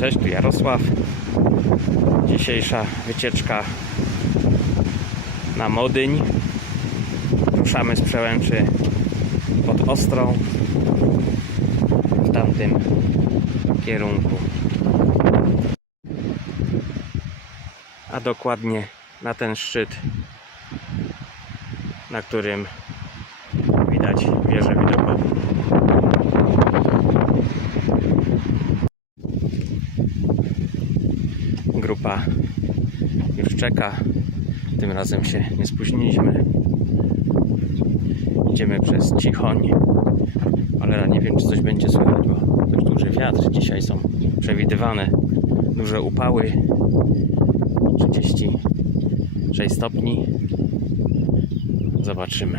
Cześć, tu Jarosław. Dzisiejsza wycieczka na Modyń. Ruszamy z Przełęczy pod Ostrą w tamtym kierunku. A dokładnie na ten szczyt, na którym czeka. Tym razem się nie spóźniliśmy. Idziemy przez Cichoń. Ale nie wiem, czy coś będzie słychać, bo dość duży wiatr. Dzisiaj są przewidywane duże upały. 36 stopni. Zobaczymy.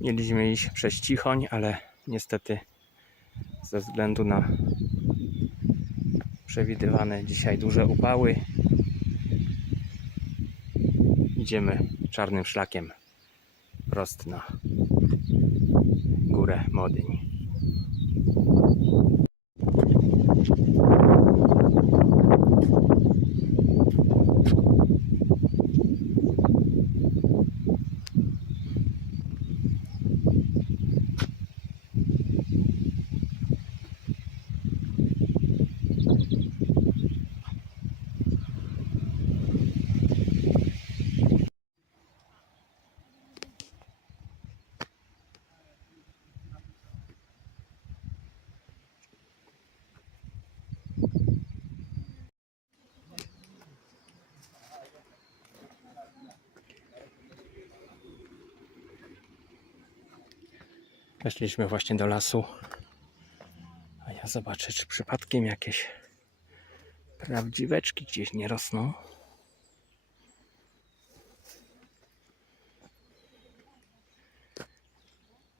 Mieliśmy iść przez Cichoń, ale niestety ze względu na przewidywane dzisiaj duże upały idziemy czarnym szlakiem prost na górę Modyń. Weszliśmy właśnie do lasu. A ja zobaczę, czy przypadkiem jakieś prawdziweczki gdzieś nie rosną.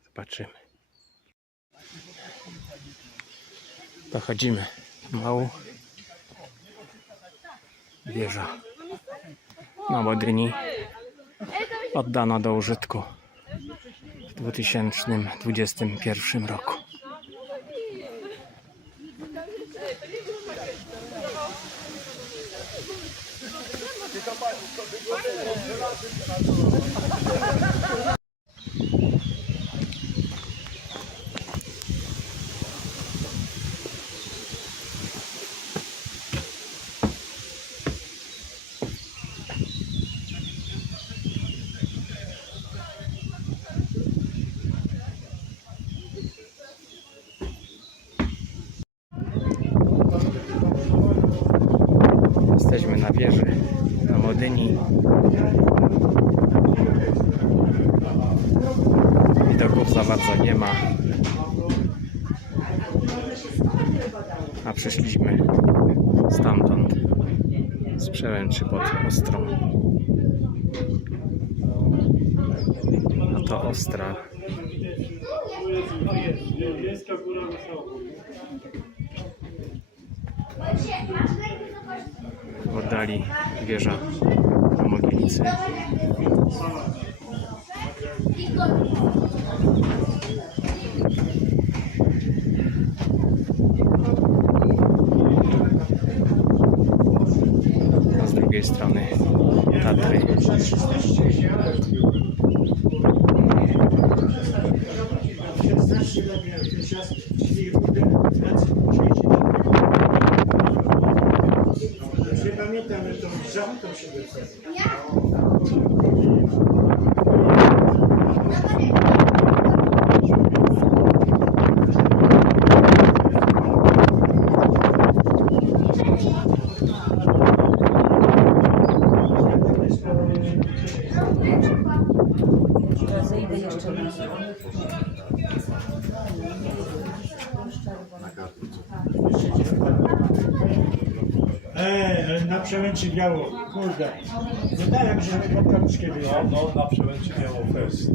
Zobaczymy. Dochodzimy mału. Wieża na Modyni oddana do użytku 2021 roku. Jesteśmy na wieży na Modyni. Widoków za bardzo nie ma. A przyszliśmy stamtąd z przełęczy pod Ostrą. A to Ostra. W oddali wieża na Mogilicy. A z drugiej strony Tatry. Zamykam się do celu. Zejdę jeszcze raz. Na przełęczy biało, kurde. Nie tak jak żeby pod kaluszkiem było. No, na przełęczy miało fest.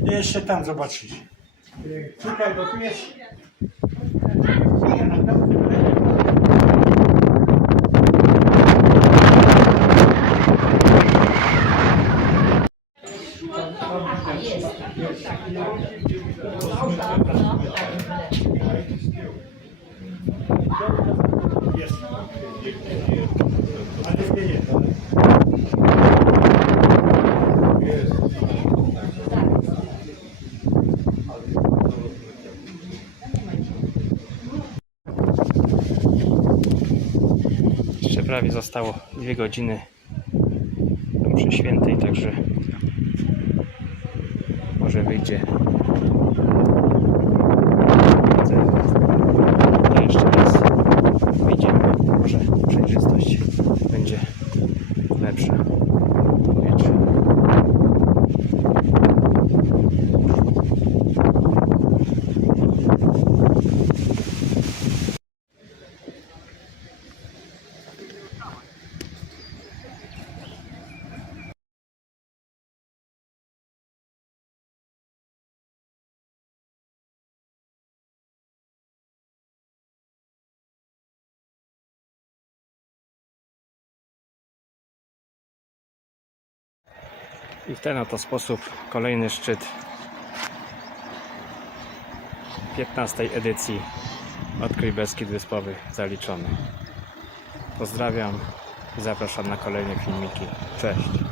Idę jeszcze tam zobaczyć. Tutaj, bo tu jest... Jest. Jeszcze prawie zostało dwie godziny do świętej, także może wyjdzie. To jeszcze raz wyjdziemy. Może przejrzystość będzie lepsza. Powietrze. I w ten oto sposób kolejny szczyt 15 edycji Odkryj Beskid Wyspowy zaliczony. Pozdrawiam i zapraszam na kolejne filmiki. Cześć!